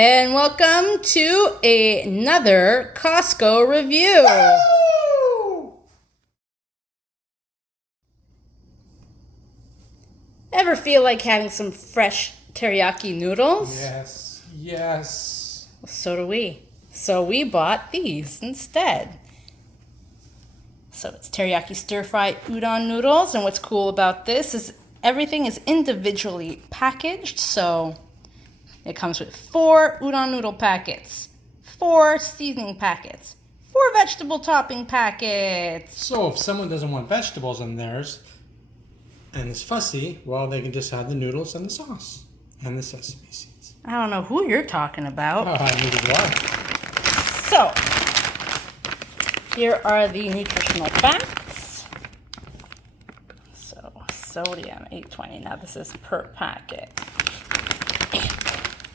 And welcome to another Costco review. Woo! Ever feel like having some fresh teriyaki noodles? Yes. So do we. So we bought these instead. So it's teriyaki stir-fried udon noodles, and what's cool about this is everything is individually packaged. So it comes with 4 udon noodle packets, 4 seasoning packets, 4 vegetable topping packets. So if someone doesn't want vegetables in theirs and is fussy, well, they can just add the noodles and the sauce and the sesame seeds. I don't know who you're talking about. Neither do I. So, here are the nutritional facts. So, sodium, 820. Now, this is per packet.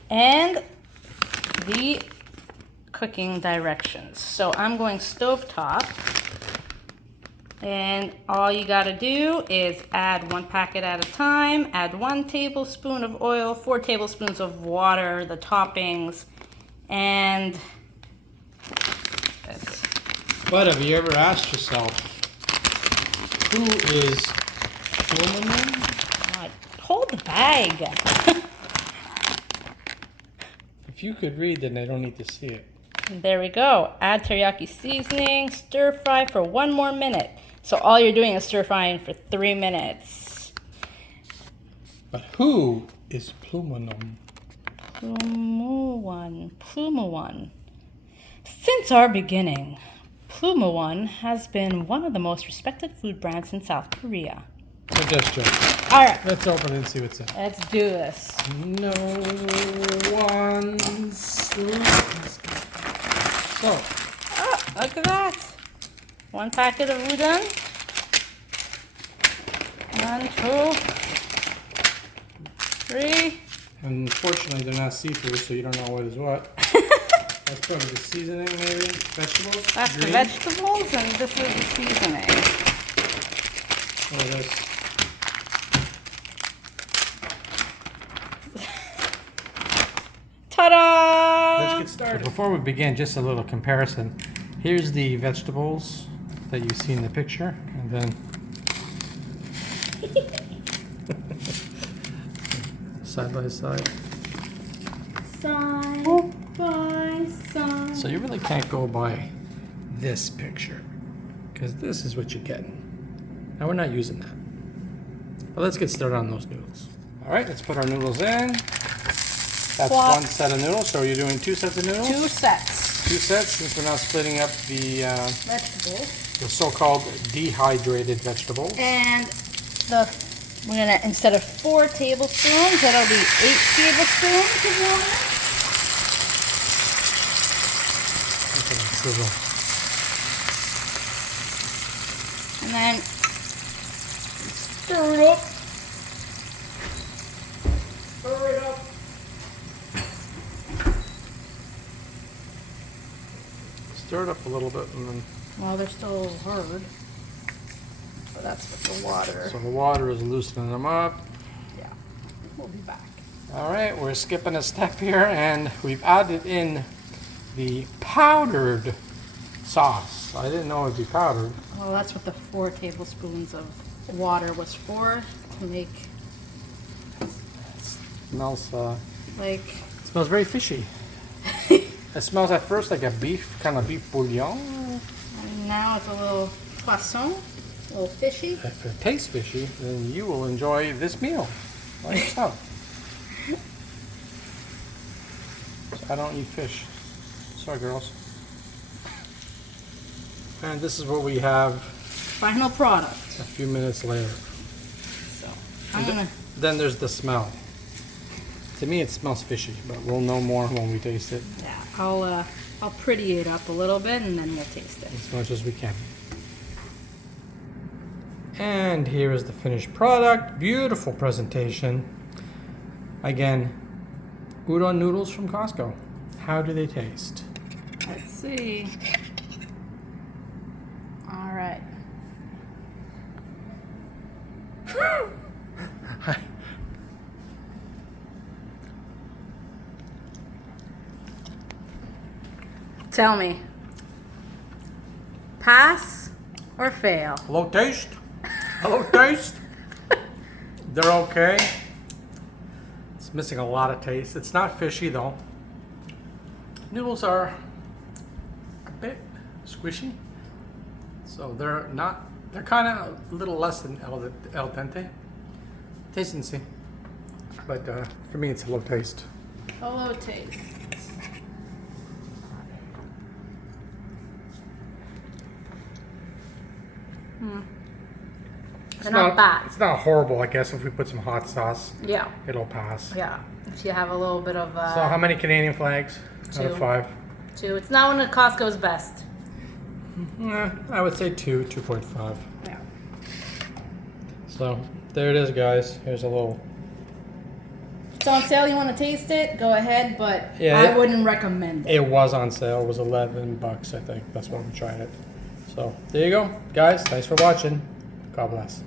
And the cooking directions. So, I'm going stovetop. And all you got to do is add 1 packet at a time. Add 1 tablespoon of oil, 4 tablespoons of water, the toppings, and this. But have you ever asked yourself, who is aluminum? Hold the bag. If you could read, then I don't need to see it. There we go. Add teriyaki seasoning, stir fry for 1 more minute. So all you're doing is stir frying for 3 minutes. But who is aluminum? Plumawan. Since our beginning, Plumawan has been one of the most respected food brands in South Korea. So just joke. All right, Let's open it and see what's in. let's do this. No one's sleeping. So, Oh, look at that. 1 packet of udon. 1, 2, 3. unfortunately, they're not seafood, so you don't know what is what. That's probably the seasoning, maybe? Vegetables? That's Green? the vegetables, and this is the seasoning. What is this? Ta-da! Let's get started. Before we begin, just a little comparison. Here's the vegetables that you see in the picture, and then side by side. Side by side. So you really can't go by this picture, because this is what you get. Now we're not using that. But let's get started on those noodles. All right, let's put our noodles in. That's Swap. 1 set of noodles. So are you doing 2 sets of noodles? 2 sets. 2 sets, since we're now splitting up the Vegetables. so-called dehydrated vegetables. And we're gonna, instead of 4 tablespoons, that'll be 8 tablespoons of water. Okay, sizzle. And then stir it up. Stir it up. Stir it up a little bit, and then Well, they're still a little hard. So that's with the water. so the water is loosening them up. Yeah, we'll be back. All right, we're skipping a step here, and we've added in the powdered sauce. I didn't know it'd be powdered. Well, that's what the 4 tablespoons of water was for, to make Smells like very fishy. It smells at first like a beef, kind of beef bouillon. and now it's a little poisson, a little fishy. If it tastes fishy, then you will enjoy this meal by yourself. So I don't eat fish. Sorry, girls. And this is what we have Final product. a few minutes later. So I'm gonna Then there's the smell. To me, it smells fishy, but we'll know more when we taste it, I'll pretty it up a little bit and then we'll taste it. as much as we can. And here is the finished product. Beautiful presentation. Again, udon noodles from Costco. How do they taste? Let's see. All right. Tell me. Pass or fail? Hello, taste. Hello, taste. They're okay. It's missing a lot of taste. It's not fishy though. Noodles are a bit squishy, so they're not. They're kind of a little less than al dente. Taste and see. But for me, it's a low taste. Hello, taste. It's not bad. It's not horrible, I guess. If we put some hot sauce, Yeah. it'll pass. Yeah. If you have a little bit of. So how many Canadian flags out 2. of 5? 2. It's not one of Costco's best. I would say 2, 2.5. Yeah. So there it is, guys. Here's a little. It's on sale. You want to taste it? Go ahead, but Yeah, I wouldn't recommend it. It was on sale. It was $11, I think. That's when we tried it. So there you go, guys. Thanks for watching. God bless.